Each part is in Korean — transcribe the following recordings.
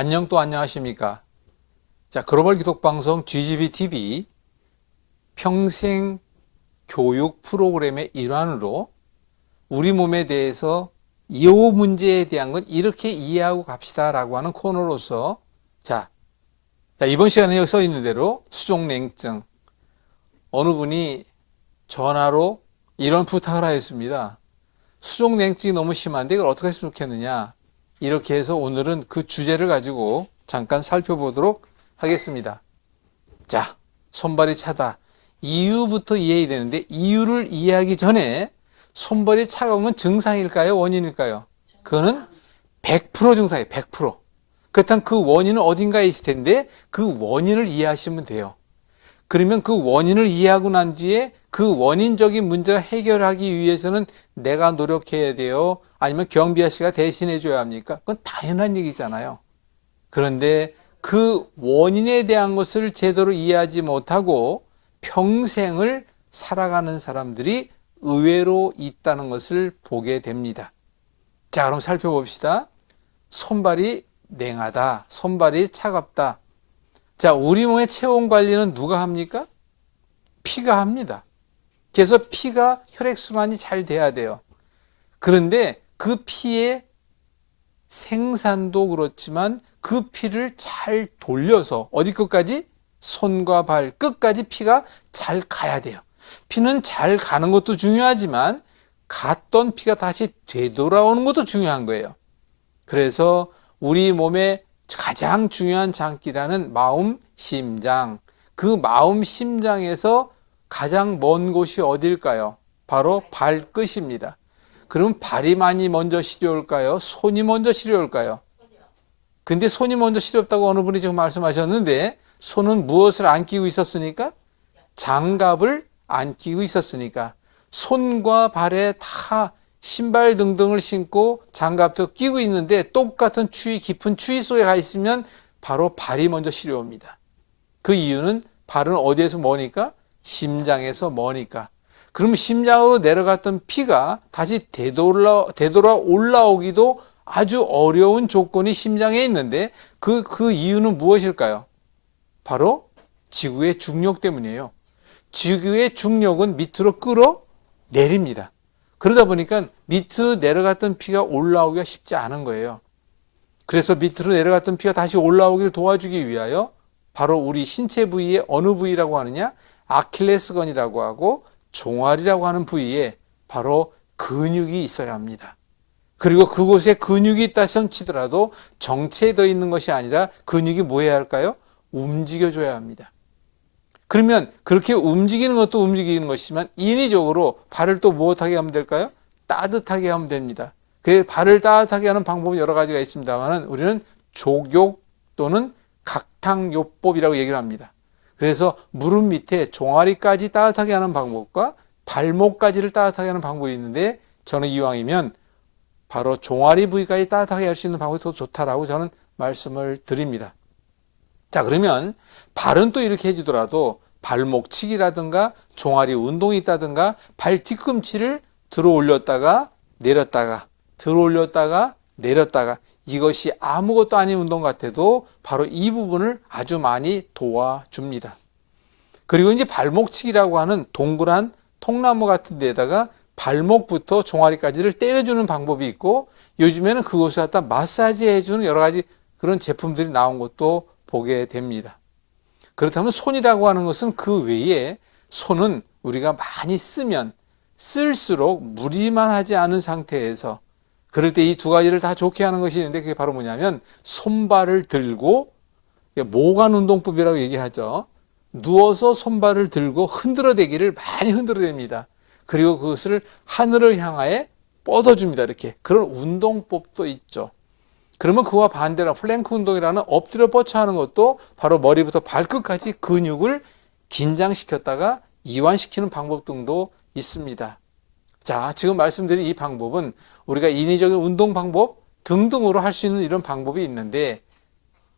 안녕 또 안녕하십니까? 자, 글로벌 기독방송 GGB-TV 평생 교육 프로그램의 일환으로 우리 몸에 대해서 이 문제에 대한 건 이렇게 이해하고 갑시다라고 하는 코너로서 자, 이번 시간에 여기 써 있는 대로 수족냉증 어느 분이 전화로 이런 부탁을 하였습니다. 수족냉증이 너무 심한데 이걸 어떻게 했으면 좋겠느냐? 이렇게 해서 오늘은 그 주제를 가지고 잠깐 살펴보도록 하겠습니다. 자, 손발이 차다. 이유부터 이해해야 되는데 이유를 이해하기 전에 손발이 차가운 건 증상일까요? 원인일까요? 그거는 100% 증상이에요. 100%. 그렇다면 그 원인은 어딘가에 있을 텐데 그 원인을 이해하시면 돼요. 그러면 그 원인을 이해하고 난 뒤에 그 원인적인 문제가 해결하기 위해서는 내가 노력해야 돼요? 아니면 경비 씨가 대신해 줘야 합니까? 그건 당연한 얘기잖아요. 그런데 그 원인에 대한 것을 제대로 이해하지 못하고 평생을 살아가는 사람들이 의외로 있다는 것을 보게 됩니다. 자, 그럼 살펴봅시다. 손발이 냉하다. 손발이 차갑다. 자, 우리 몸의 체온 관리는 누가 합니까? 피가 합니다. 그래서 피가 혈액순환이 잘 돼야 돼요. 그런데 그 피의 생산도 그렇지만 그 피를 잘 돌려서 어디 끝까지? 손과 발 끝까지 피가 잘 가야 돼요. 피는 잘 가는 것도 중요하지만 갔던 피가 다시 되돌아오는 것도 중요한 거예요. 그래서 우리 몸의 가장 중요한 장기라는 마음, 심장. 그 마음, 심장에서 가장 먼 곳이 어딜까요? 바로 발끝입니다. 그럼 발이 많이 먼저 시려울까요? 손이 먼저 시려울까요? 근데 손이 먼저 시렵다고 어느 분이 지금 말씀하셨는데 손은 무엇을 안 끼고 있었으니까? 장갑을 안 끼고 있었으니까. 손과 발에 다 신발 등등을 신고 장갑도 끼고 있는데 똑같은 추위, 깊은 추위 속에 가 있으면 바로 발이 먼저 시려옵니다. 그 이유는 발은 어디에서 머니까? 심장에서 머니까. 그러면 심장으로 내려갔던 피가 다시 되돌아 올라오기도 아주 어려운 조건이 심장에 있는데 그 이유는 무엇일까요? 바로 지구의 중력 때문이에요. 지구의 중력은 밑으로 끌어내립니다. 그러다 보니까 밑으로 내려갔던 피가 올라오기가 쉽지 않은 거예요. 그래서 밑으로 내려갔던 피가 다시 올라오기를 도와주기 위하여 바로 우리 신체 부위의 어느 부위라고 하느냐? 아킬레스건이라고 하고 종아리라고 하는 부위에 바로 근육이 있어야 합니다. 그리고 그곳에 근육이 있다 손치더라도 정체되어 있는 것이 아니라 근육이 뭐 해야 할까요? 움직여줘야 합니다. 그러면 그렇게 움직이는 것도 움직이는 것이지만 인위적으로 발을 또 무엇하게 하면 될까요? 따뜻하게 하면 됩니다. 그 발을 따뜻하게 하는 방법은 여러 가지가 있습니다만 우리는 족욕 또는 각탕요법이라고 얘기를 합니다. 그래서 무릎 밑에 종아리까지 따뜻하게 하는 방법과 발목까지를 따뜻하게 하는 방법이 있는데 저는 이왕이면 바로 종아리 부위까지 따뜻하게 할 수 있는 방법이 더 좋다라고 저는 말씀을 드립니다. 자, 그러면 발은 또 이렇게 해주더라도 발목치기라든가 종아리 운동이 있다든가 발 뒤꿈치를 들어 올렸다가 내렸다가 들어 올렸다가 내렸다가 이것이 아무것도 아닌 운동 같아도 바로 이 부분을 아주 많이 도와줍니다. 그리고 이제 발목치기라고 하는 동그란 통나무 같은 데다가 발목부터 종아리까지를 때려주는 방법이 있고 요즘에는 그것을 갖다 마사지 해주는 여러 가지 그런 제품들이 나온 것도 보게 됩니다. 그렇다면 손이라고 하는 것은 그 외에 손은 우리가 많이 쓰면 쓸수록 무리만 하지 않은 상태에서 그럴 때 이 두 가지를 다 좋게 하는 것이 있는데 그게 바로 뭐냐면 손발을 들고 모관 운동법이라고 얘기하죠. 누워서 손발을 들고 흔들어대기를 많이 흔들어댑니다. 그리고 그것을 하늘을 향하여 뻗어줍니다. 이렇게 그런 운동법도 있죠. 그러면 그와 반대로 플랭크 운동이라는 엎드려 뻗쳐 하는 것도 바로 머리부터 발끝까지 근육을 긴장시켰다가 이완시키는 방법 등도 있습니다. 자, 지금 말씀드린 이 방법은 우리가 인위적인 운동 방법 등등으로 할 수 있는 이런 방법이 있는데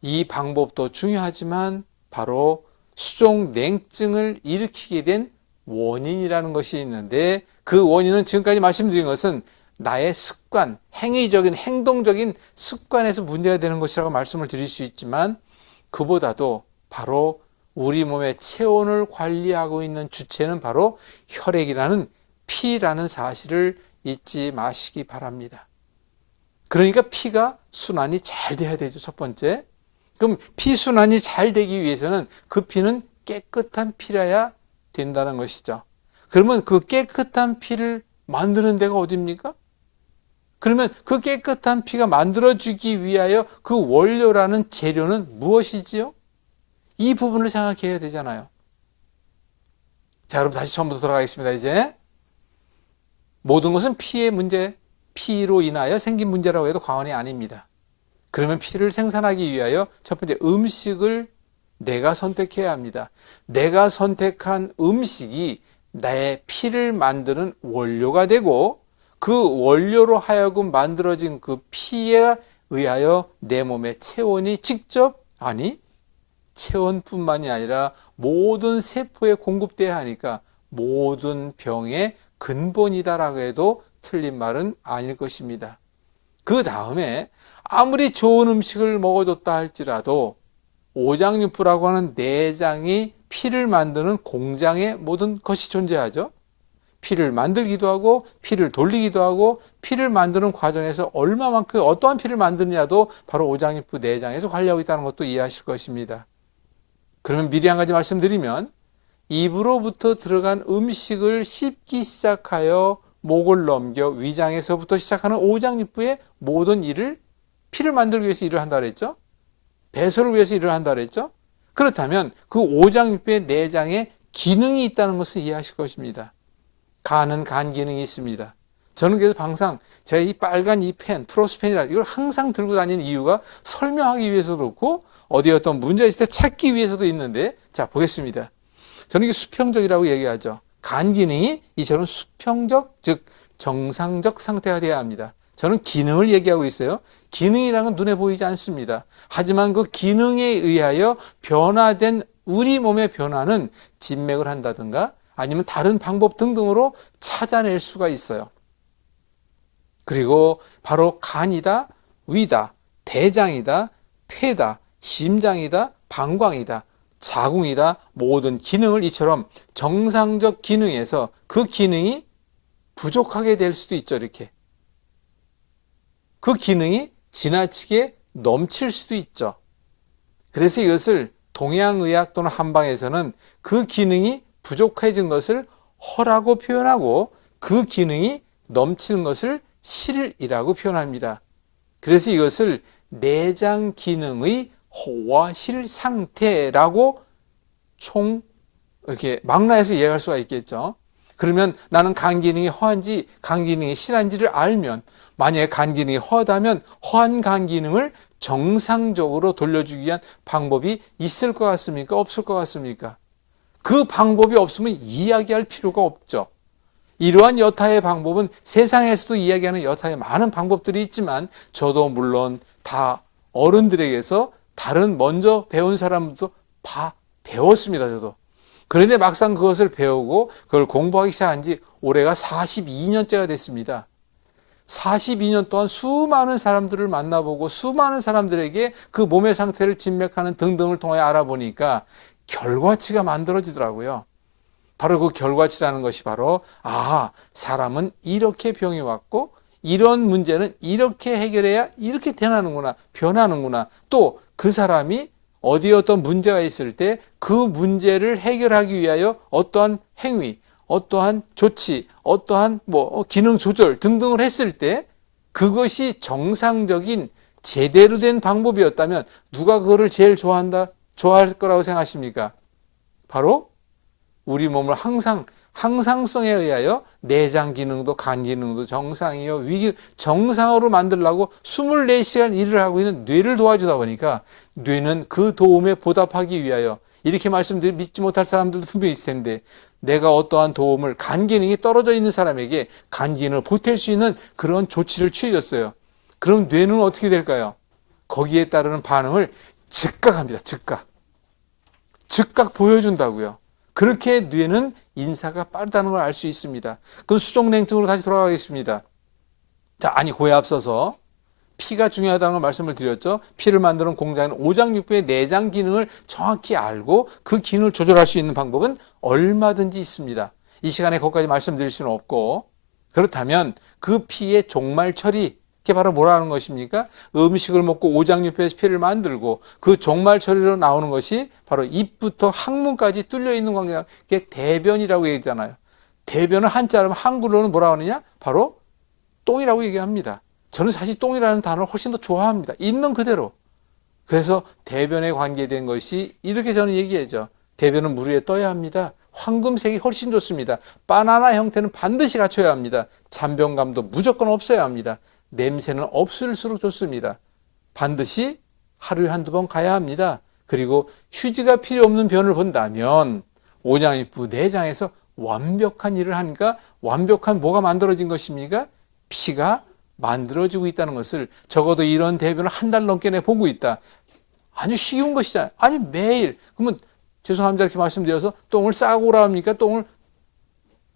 이 방법도 중요하지만 바로 수족냉증을 일으키게 된 원인이라는 것이 있는데 그 원인은 지금까지 말씀드린 것은 나의 습관, 행위적인, 행동적인 습관에서 문제가 되는 것이라고 말씀을 드릴 수 있지만 그보다도 바로 우리 몸의 체온을 관리하고 있는 주체는 바로 혈액이라는 피라는 사실을 잊지 마시기 바랍니다. 그러니까 피가 순환이 잘 돼야 되죠. 첫 번째. 그럼 피 순환이 잘 되기 위해서는 그 피는 깨끗한 피라야 된다는 것이죠. 그러면 그 깨끗한 피를 만드는 데가 어디입니까? 그러면 그 깨끗한 피가 만들어지기 위하여 그 원료라는 재료는 무엇이지요? 이 부분을 생각해야 되잖아요. 자, 여러분 다시 처음부터 돌아가겠습니다. 이제 모든 것은 피의 문제, 피로 인하여 생긴 문제라고 해도 과언이 아닙니다. 그러면 피를 생산하기 위하여 첫 번째 음식을 내가 선택해야 합니다. 내가 선택한 음식이 내 피를 만드는 원료가 되고 그 원료로 하여금 만들어진 그 피에 의하여 내 몸의 체온이 직접, 아니 체온뿐만이 아니라 모든 세포에 공급돼야 하니까 모든 병의 근본이다라고 해도 틀린 말은 아닐 것입니다. 그 다음에 아무리 좋은 음식을 먹어줬다 할지라도 오장육부라고 하는 내장이 피를 만드는 공장의 모든 것이 존재하죠. 피를 만들기도 하고 피를 돌리기도 하고 피를 만드는 과정에서 얼마만큼 어떠한 피를 만드느냐도 바로 오장육부 내장에서 관리하고 있다는 것도 이해하실 것입니다. 그러면 미리 한 가지 말씀드리면 입으로부터 들어간 음식을 씹기 시작하여 목을 넘겨 위장에서부터 시작하는 오장육부의 모든 일을 피를 만들기 위해서 일을 한다 그랬죠. 배설을 위해서 일을 한다 그랬죠. 그렇다면 그 오장육부의 내장에 기능이 있다는 것을 이해하실 것입니다. 간은 간 기능이 있습니다. 저는 그래서 항상 제가 이 빨간 이 펜, 프로스펜이라 이걸 항상 들고 다니는 이유가 설명하기 위해서도 그렇고 어디 어떤 문제가 있을 때 찾기 위해서도 있는데, 자 보겠습니다. 저는 이게 수평적이라고 얘기하죠. 간 기능이 이처럼 수평적, 즉 정상적 상태가 돼야 합니다. 저는 기능을 얘기하고 있어요. 기능이라는 건 눈에 보이지 않습니다. 하지만 그 기능에 의하여 변화된 우리 몸의 변화는 진맥을 한다든가 아니면 다른 방법 등등으로 찾아낼 수가 있어요. 그리고 바로 간이다, 위다, 대장이다, 폐다, 심장이다, 방광이다, 자궁이다, 모든 기능을 이처럼 정상적 기능에서 그 기능이 부족하게 될 수도 있죠. 이렇게 그 기능이 지나치게 넘칠 수도 있죠. 그래서 이것을 동양의학 또는 한방에서는 그 기능이 부족해진 것을 허라고 표현하고 그 기능이 넘치는 것을 실이라고 표현합니다. 그래서 이것을 내장 기능의 허와 실 상태라고 총 이렇게 망라해서 이해할 수가 있겠죠. 그러면 나는 간 기능이 허한지 간 기능이 실한지를 알면 만약에 간 기능이 허하다면 허한 간 기능을 정상적으로 돌려주기 위한 방법이 있을 것 같습니까? 없을 것 같습니까? 그 방법이 없으면 이야기할 필요가 없죠. 이러한 여타의 방법은 세상에서도 이야기하는 여타의 많은 방법들이 있지만 저도 물론 다 어른들에게서 다른 먼저 배운 사람도 다 배웠습니다. 저도. 그런데 막상 그것을 배우고 그걸 공부하기 시작한 지 올해가 42년째가 됐습니다. 42년 동안 수많은 사람들을 만나보고 수많은 사람들에게 그 몸의 상태를 진맥하는 등등을 통해 알아보니까 결과치가 만들어지더라고요. 바로 그 결과치라는 것이 바로 사람은 이렇게 병이 왔고 이런 문제는 이렇게 해결해야 이렇게 되나는구나, 변하는구나. 또 그 사람이 어디에 어떤 문제가 있을 때 그 문제를 해결하기 위하여 어떠한 행위, 어떠한 조치, 어떠한 기능 조절 등등을 했을 때 그것이 정상적인 제대로 된 방법이었다면 누가 그거를 제일 좋아할 거라고 생각하십니까? 바로 우리 몸을 항상성에 의하여 내장 기능도 간 기능도 정상이요 정상으로 만들려고 24시간 일을 하고 있는 뇌를 도와주다 보니까 뇌는 그 도움에 보답하기 위하여 이렇게 말씀드리면 믿지 못할 사람들도 분명히 있을 텐데 내가 어떠한 도움을 간 기능이 떨어져 있는 사람에게 간 기능을 보탤 수 있는 그런 조치를 취해줬어요. 그럼 뇌는 어떻게 될까요? 거기에 따르는 반응을 즉각합니다. 즉각 보여준다고요. 그렇게 뇌는 인사가 빠르다는 걸 알 수 있습니다. 그럼 수족냉증으로 다시 돌아가겠습니다. 자, 아니 그에 앞서서 피가 중요하다는 걸 말씀을 드렸죠. 피를 만드는 공장인 오장육부의 내장 기능을 정확히 알고 그 기능을 조절할 수 있는 방법은 얼마든지 있습니다. 이 시간에 거기까지 말씀드릴 수는 없고, 그렇다면 그 피의 종말 처리, 그게 바로 뭐라는 것입니까? 음식을 먹고 오장육부에서 피를 만들고 그 종말 처리로 나오는 것이 바로 입부터 항문까지 뚫려 있는 관계가, 그게 대변이라고 얘기하잖아요. 대변을 한자로 한글로는 뭐라고 하느냐? 바로 똥이라고 얘기합니다. 저는 사실 똥이라는 단어를 훨씬 더 좋아합니다. 있는 그대로. 그래서 대변에 관계된 것이 이렇게 저는 얘기하죠. 대변은 물 위에 떠야 합니다. 황금색이 훨씬 좋습니다. 바나나 형태는 반드시 갖춰야 합니다. 잔변감도 무조건 없어야 합니다. 냄새는 없을수록 좋습니다. 반드시 하루에 한두 번 가야 합니다. 그리고 휴지가 필요 없는 변을 본다면 오장육부 내장에서 완벽한 일을 하니까 완벽한 뭐가 만들어진 것입니까? 피가 만들어지고 있다는 것을, 적어도 이런 대변을 한 달 넘게 내 보고 있다. 아주 쉬운 것이잖아요. 아니 매일. 그러면 죄송합니다 이렇게 말씀드려서 똥을 싸고 오라 합니까? 똥을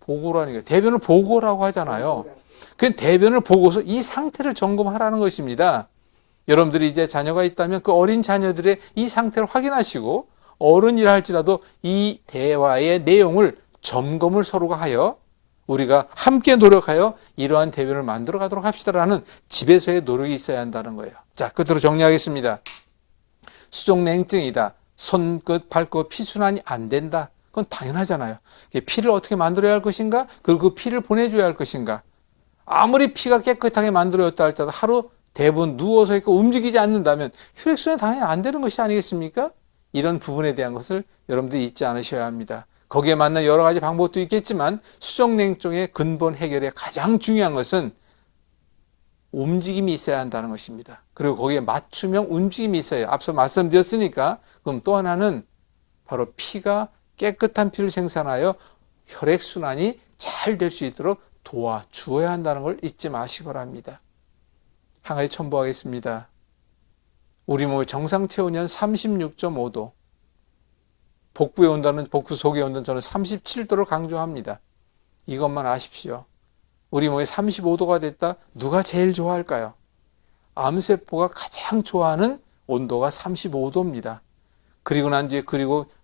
보고 오라니까. 대변을 보고 오라고 하잖아요. 그 대변을 보고서 이 상태를 점검하라는 것입니다. 여러분들이 이제 자녀가 있다면 그 어린 자녀들의 이 상태를 확인하시고 어른이라 할지라도 이 대화의 내용을 점검을 서로가 하여 우리가 함께 노력하여 이러한 대변을 만들어 가도록 합시다라는 집에서의 노력이 있어야 한다는 거예요. 자, 끝으로 정리하겠습니다. 수족냉증이다. 손끝, 발끝 피순환이 안 된다. 그건 당연하잖아요. 피를 어떻게 만들어야 할 것인가? 그리고 그 피를 보내줘야 할 것인가? 아무리 피가 깨끗하게 만들어졌다 할지라도 하루 대부분 누워서 있고 움직이지 않는다면 혈액순환이 당연히 안 되는 것이 아니겠습니까? 이런 부분에 대한 것을 여러분들이 잊지 않으셔야 합니다. 거기에 맞는 여러 가지 방법도 있겠지만 수족냉증의 근본 해결에 가장 중요한 것은 움직임이 있어야 한다는 것입니다. 그리고 거기에 맞춤형 움직임이 있어요. 앞서 말씀드렸으니까. 그럼 또 하나는 바로 피가 깨끗한 피를 생산하여 혈액순환이 잘 될 수 있도록 도와주어야 한다는 걸 잊지 마시기 바랍니다. 한 가지 첨부하겠습니다. 우리 몸의 정상 체온은 36.5도. 복부의 온도는, 복부 속의 온도는 저는 37도를 강조합니다. 이것만 아십시오. 우리 몸에 35도가 됐다. 누가 제일 좋아할까요? 암세포가 가장 좋아하는 온도가 35도입니다. 그리고 난 뒤에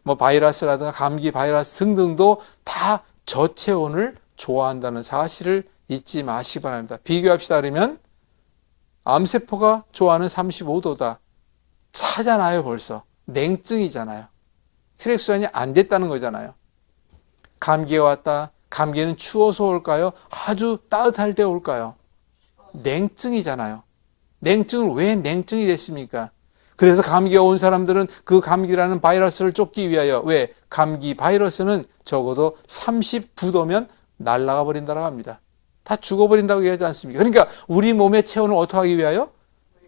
뭐 바이러스라든가 감기 바이러스 등등도 다 저체온을 좋아한다는 사실을 잊지 마시기 바랍니다. 비교합시다. 그러면 암세포가 좋아하는 35도다. 차잖아요, 벌써. 냉증이잖아요. 혈액순환이 안 됐다는 거잖아요. 감기가 왔다. 감기는 추워서 올까요? 아주 따뜻할 때 올까요? 냉증이잖아요. 냉증은 왜 냉증이 됐습니까? 그래서 감기가 온 사람들은 그 감기라는 바이러스를 쫓기 위하여, 왜? 감기 바이러스는 적어도 39도면 날아가 버린다고 합니다. 다 죽어버린다고 얘기하지 않습니까? 그러니까 우리 몸의 체온을 어떻게 하기 위하여?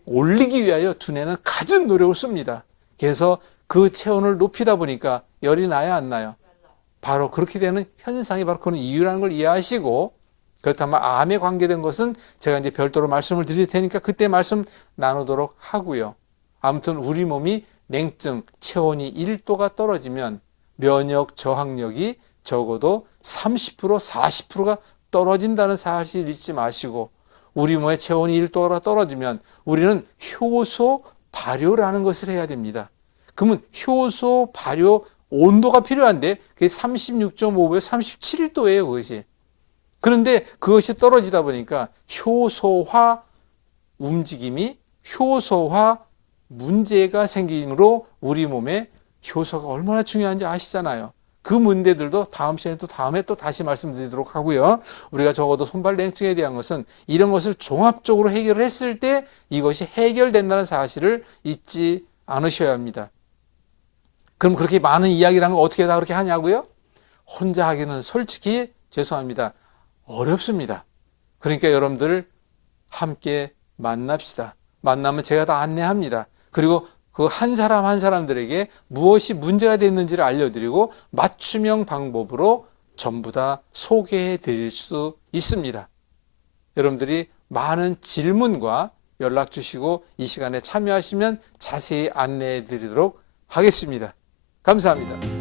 올리기 위하여 두뇌는 갖은 노력을 씁니다. 그래서 그 체온을 높이다 보니까 열이 나야 안 나요? 바로 그렇게 되는 현상이 바로 그런 이유라는 걸 이해하시고, 그렇다면 암에 관계된 것은 제가 이제 별도로 말씀을 드릴 테니까 그때 말씀 나누도록 하고요. 아무튼 우리 몸이 냉증, 체온이 1도가 떨어지면 면역 저항력이 적어도 30%, 40%가 떨어진다는 사실을 잊지 마시고, 우리 몸의 체온이 1도가 떨어지면 우리는 효소 발효라는 것을 해야 됩니다. 그러면 효소 발효 온도가 필요한데 그게 36.5도에 37도예요, 그것이. 그런데 그것이 떨어지다 보니까 효소화 움직임이, 효소화 문제가 생기므로 우리 몸에 효소가 얼마나 중요한지 아시잖아요. 그 문제들도 다음 시간에 또 다음에 또 다시 말씀드리도록 하고요. 우리가 적어도 손발 냉증에 대한 것은 이런 것을 종합적으로 해결을 했을 때 이것이 해결된다는 사실을 잊지 않으셔야 합니다. 그럼 그렇게 많은 이야기라는 걸 어떻게 다 그렇게 하냐고요? 혼자 하기는 솔직히 죄송합니다. 어렵습니다. 그러니까 여러분들 함께 만납시다. 만나면 제가 다 안내합니다. 그리고 그 한 사람 한 사람들에게 무엇이 문제가 됐는지를 알려드리고 맞춤형 방법으로 전부 다 소개해 드릴 수 있습니다. 여러분들이 많은 질문과 연락 주시고 이 시간에 참여하시면 자세히 안내해 드리도록 하겠습니다. 감사합니다.